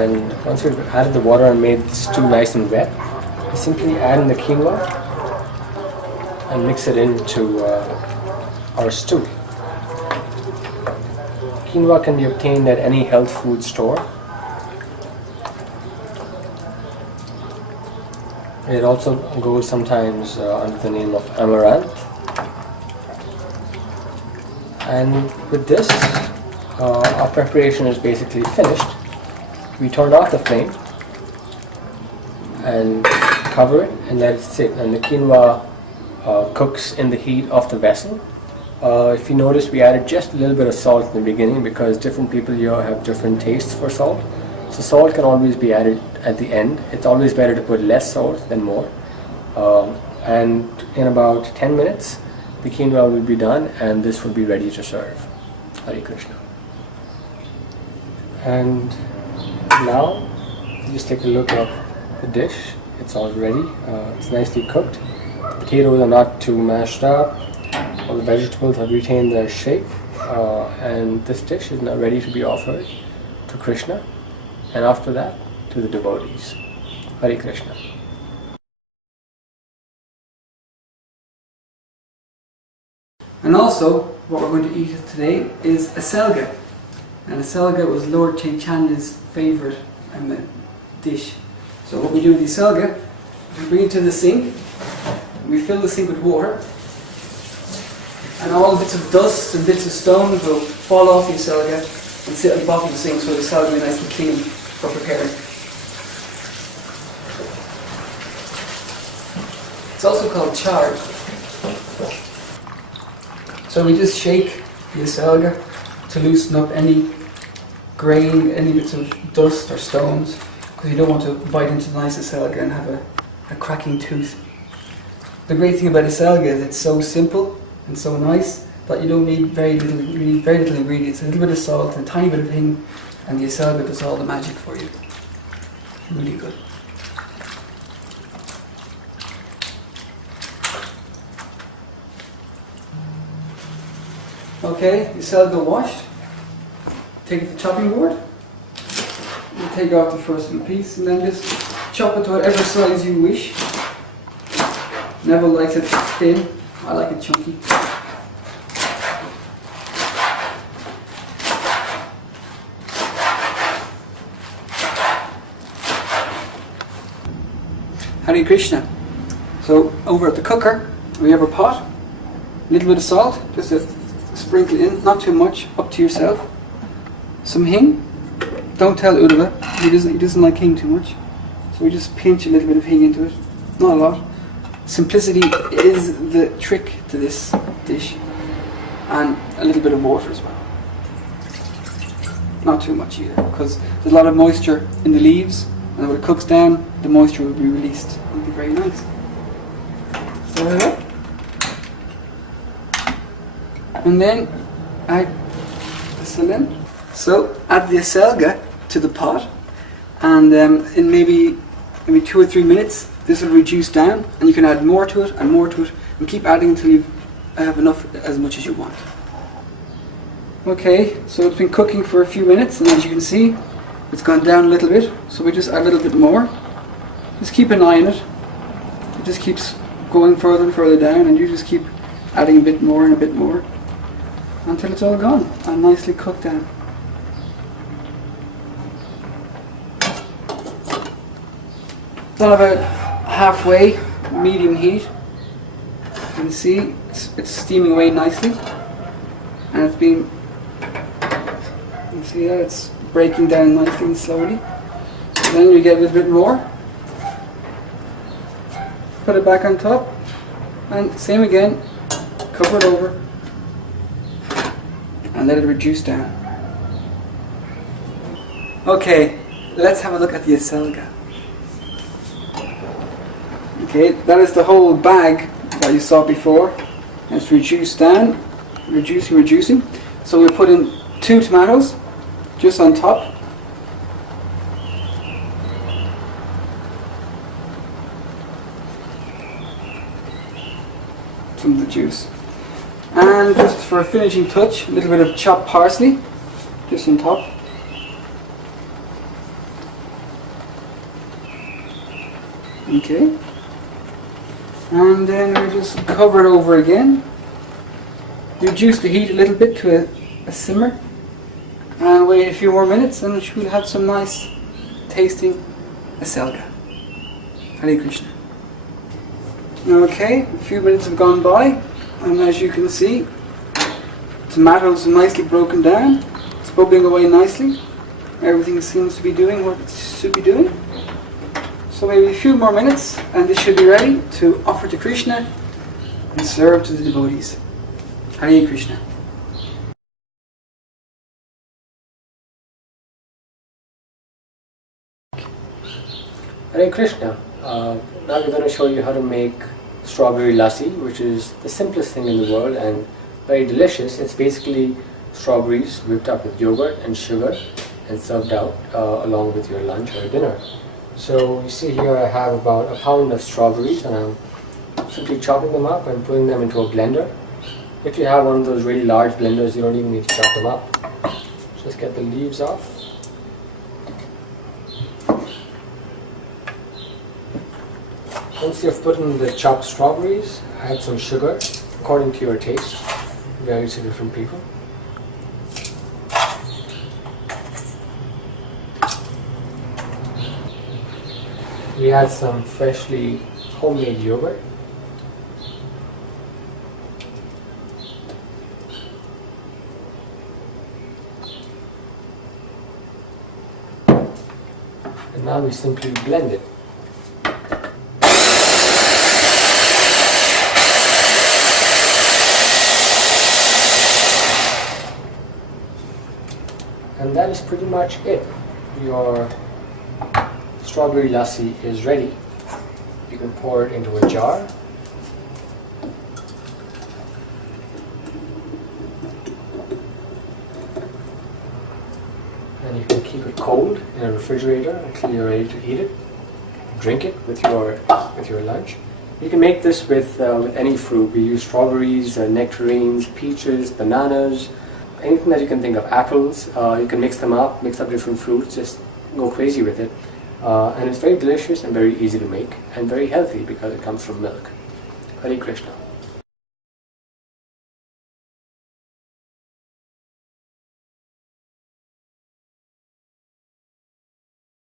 And once we've added the water and made the stew nice and wet, we simply add in the quinoa and mix it into our stew. Quinoa can be obtained at any health food store. It also goes sometimes under the name of amaranth. And with this, our preparation is basically finished. We turn off the flame and cover it and let it sit, and the quinoa cooks in the heat of the vessel. If you notice, we added just a little bit of salt in the beginning because different people here have different tastes for salt. So salt can always be added at the end. It's always better to put less salt than more. And in about 10 minutes, the quinoa will be done and this will be ready to serve. Hare Krishna. And now, just take a look at the dish. It's all ready. It's nicely cooked. The potatoes are not too mashed up. All the vegetables have retained their shape. And this dish is now ready to be offered to Krishna. And after that, to the devotees. Hare Krishna. And also, what we're going to eat today is Acelga. And Acelga was Lord Chaitanya's favourite dish. So what we do with the Acelga, we bring it to the sink, we fill the sink with water, and all bits of dust and bits of stones will fall off the Acelga and sit at the bottom of the sink, so the Acelga will be nice and clean for preparing. It's also called chard. So we just shake the Acelga to loosen up any grain, any bits of dust or stones, because you don't want to bite into the nice Acelga and have a cracking tooth. The great thing about Acelga is it's so simple and so nice that you don't need very little ingredients. A little bit of salt and a tiny bit of hing, and the Acelga does all the magic for you. Really good. Okay, the Acelga washed. Take it to the chopping board. You take off the first little piece and then just chop it to whatever size you wish. Neville likes it thin. I like it chunky. Hare Krishna. So over at the cooker, we have a pot, a little bit of salt, just a sprinkle in, not too much, up to yourself. Some hing. Don't tell Uddhava, he doesn't like hing too much. So we just pinch a little bit of hing into it, not a lot. Simplicity is the trick to this dish. And a little bit of water as well. Not too much either, because there's a lot of moisture in the leaves, and when it cooks down, the moisture will be released. It'll be very nice. So there we go. And then add the salim. So add the Acelga to the pot, and in maybe 2 or 3 minutes this will reduce down, and you can add more to it and more to it, and keep adding until you have enough, as much as you want. Okay, so it's been cooking for a few minutes, and as you can see, it's gone down a little bit. So we just add a little bit more. Just keep an eye on it. It just keeps going further and further down, and you just keep adding a bit more and a bit more until it's all gone and nicely cooked down. Done about halfway, medium heat. You can see it's steaming away nicely, and it's been, you can see that it's breaking down nicely and slowly. Then you get a little bit more, put it back on top, and same again, cover it over and let it reduce down. Okay, let's have a look at the Acelga. Okay, that is the whole bag that you saw before, and it's reduced down, reducing. So we put in 2 tomatoes just on top. Some of the juice. And just for a finishing touch, a little bit of chopped parsley just on top. Okay. And then we just cover it over again. Reduce the heat a little bit to a simmer. And wait a few more minutes and we'll have some nice tasting Acelga. Hare Krishna. Okay, a few minutes have gone by, and as you can see, tomatoes are nicely broken down. It's bubbling away nicely. Everything seems to be doing what it should be doing. So maybe a few more minutes, and this should be ready to offer to Krishna and serve to the devotees. Hare Krishna. Hare Krishna. Now we're going to show you how to make strawberry lassi, which is the simplest thing in the world and very delicious. It's basically strawberries whipped up with yogurt and sugar and served out along with your lunch or dinner. So you see here I have about a pound of strawberries, and I'm simply chopping them up and putting them into a blender. If you have one of those really large blenders, you don't even need to chop them up. Just get the leaves off. Once you've put in the chopped strawberries, add some sugar according to your taste. Varies to different people. We add some freshly homemade yogurt. And now we simply blend it. And that is pretty much it. Your strawberry lassi is ready. You can pour it into a jar. And you can keep it cold in a refrigerator until you're ready to eat it. Drink it with your lunch. You can make this with any fruit. We use strawberries, nectarines, peaches, bananas, anything that you can think of, apples. You can mix them up, mix up different fruits, just go crazy with it. And it's very delicious and very easy to make and very healthy because it comes from milk. Hare Krishna.